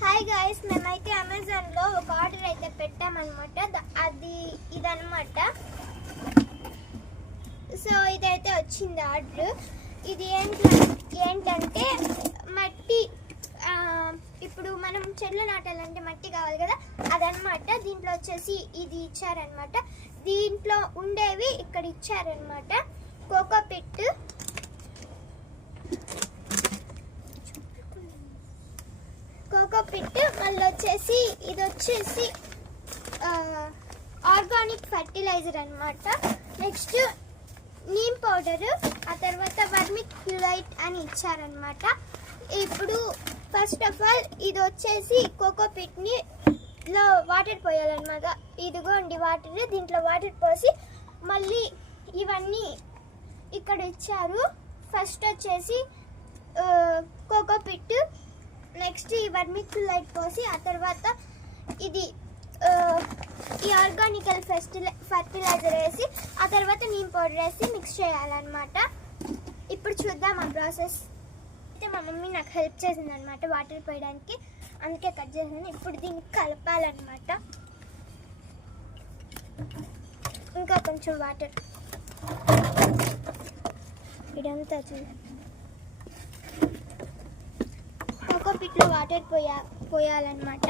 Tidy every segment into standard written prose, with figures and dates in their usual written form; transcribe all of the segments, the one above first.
Hi guys, మేమైతే అమెజాన్లో ఒక ఆర్డర్ అయితే పెట్టామన్నమాట. అది ఇదన్నమాట. సో ఇదైతే వచ్చింది ఆర్డర్. ఇది ఏంటంటే మట్టి. ఇప్పుడు మనం చెట్లు నాటాలంటే మట్టి కావాలి కదా, అదనమాట. దీంట్లో వచ్చేసి ఇది ఇచ్చారనమాట. దీంట్లో ఉండేవి ఇక్కడ ఇచ్చారనమాట. కోకో పిట్, మళ్ళీ వచ్చేసి ఇది వచ్చేసి ఆర్గానిక్ ఫర్టిలైజర్ అనమాట. నెక్స్ట్ నీమ్ పౌడర్, ఆ తర్వాత వర్మిక్యులైట్ అని ఇచ్చారనమాట. ఇప్పుడు ఫస్ట్ ఆఫ్ ఆల్ ఇది వచ్చేసి కోకో పిట్ని లో వాటర్ పోయాలన్నమాట. ఇదిగోండి వాటర్. దీంట్లో వాటర్ పోసి మళ్ళీ ఇవన్నీ ఇక్కడ ఇచ్చారు. ఫస్ట్ వచ్చేసి కోకో పిట్, నెక్స్ట్ ఈ వర్మిక్యులైట్ పోసి, ఆ తర్వాత ఇది ఈ ఆర్గానికల్ ఫర్టిలైజర్ వేసి, ఆ తర్వాత నీమ్ పౌడర్ వేసి మిక్స్ చేయాలన్నమాట. ఇప్పుడు చూద్దాం ఆ ప్రాసెస్. అయితే మా మమ్మీ నాకు హెల్ప్ చేసింది అనమాట వాటర్ పోయడానికి, అందుకే కట్ చేసాను. ఇప్పుడు దీన్ని కలపాలన్నమాట. ఇంకా కొంచెం వాటర్ ఇదంతా కోకో పిట్లో వాటర్ పోయాలన్నమాట.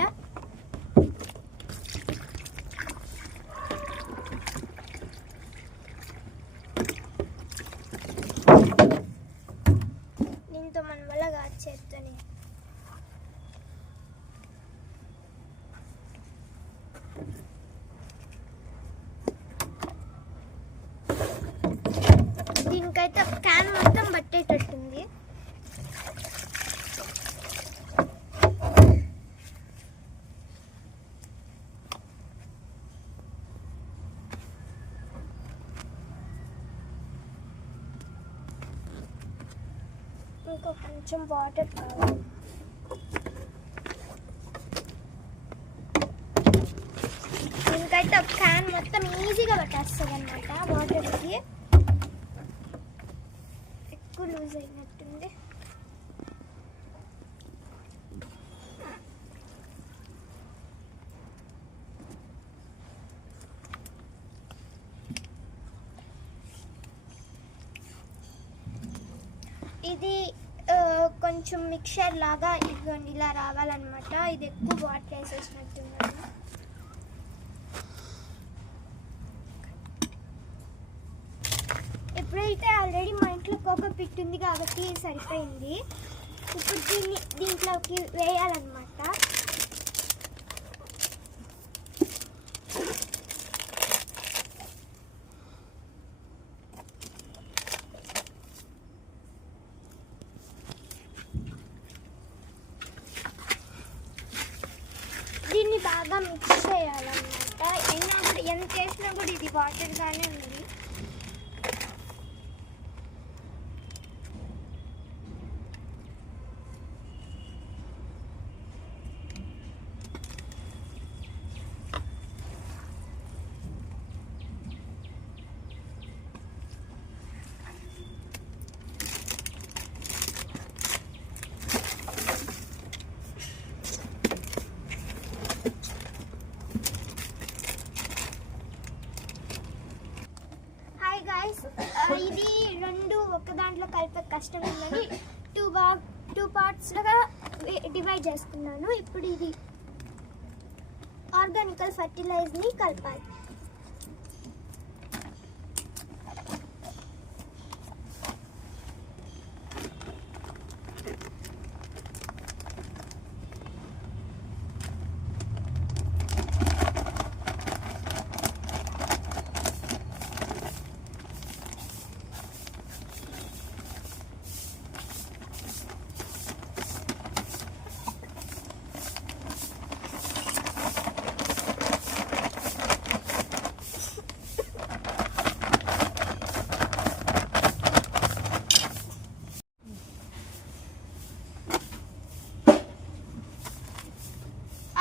దీంతో మన వల్ల కాదు చేస్తూనే. దీనికైతే క్యాన్ మొత్తం పట్టేటట్టుంది. ఇంకా కొంచెం వాటర్ కావాలి. దీనికైతే ఒక క్యాన్ మొత్తం ఈజీగా పట్టేస్తుంది అనమాట. వాటర్కి ఎక్కువ లూజ్ అయినట్టుంది. ఇది కొంచెం మిక్చర్ లాగా ఇదిగోండి ఇలా రావాలన్నమాట. ఇది ఎక్కువ వాటర్ వేసేసినట్టున్నాను. ఇప్పుడైతే ఆల్రెడీ మా ఇంట్లో కోకో పిట్ ఉంది కాబట్టి సరిపోయింది. ఇప్పుడు దీంట్లోకి వేయాలన్నమాట. దీన్ని బాగా మిక్స్ చేయాలన్నమాట. ఎంత చేసినా కూడా ఇది వాటర్గానే ఉంది. ఇది రెండు ఒక దాంట్లో కలిపే కష్టం ఉందని టూ పార్ట్స్గా డివైడ్ చేసుకున్నాను. ఇప్పుడు ఇది ఆర్గానికల్ ఫర్టిలైజర్ని కలపాలి.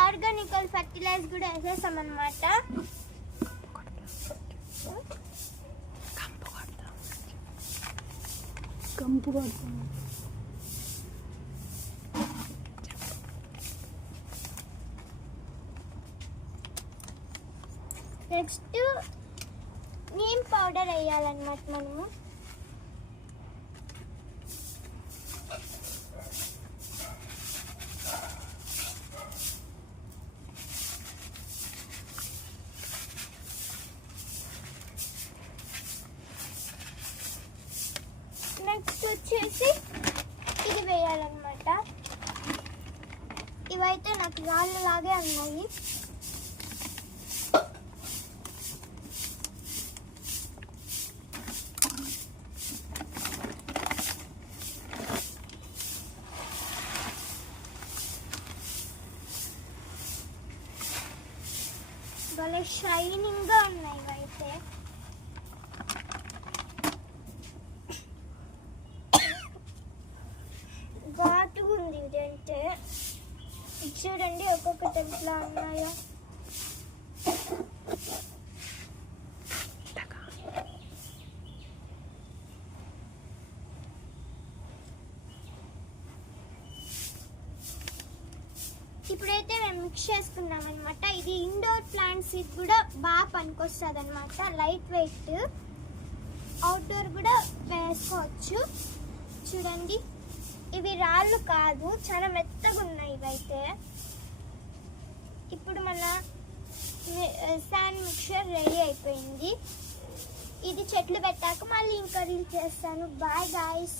ఆర్గానికల్ ఫర్టిలైజర్ కూడా వేసేసామన్నమాట. కంపు నెక్స్ట్ నీమ్ పౌడర్ వేయాలన్నమాట మనము. నెక్స్ట్ వచ్చేసి ఇది వేయాలన్నమాట. ఇవైతే నాకు రాళ్ళు లాగే ఉన్నాయి. భలే షైనింగ్గా ఉన్నాయి ఇవైతే. ఘాటుగా ఉంది ఇదంటే. చూడండి ఒక్కొక్కటి ఎట్లా ఉన్నాయో. ఇప్పుడైతే మేము మిక్స్ చేసుకున్నాం అనమాట. ఇది ఇండోర్ ప్లాంట్స్ కూడా బాగా పనికొస్తుంది అనమాట. లైట్ వెయిట్, అవుట్డోర్ కూడా వేసుకోవచ్చు. చూడండి ఇవి రాళ్ళు కాదు, చాలా మెత్తగా ఉన్నాయి ఇవైతే. ఇప్పుడు మన శాండ్ మిక్చర్ రెడీ అయిపోయింది. ఇది చెట్లు పెట్టాక మళ్ళీ ఇంకా రీల్ చేస్తాను. Bye guys.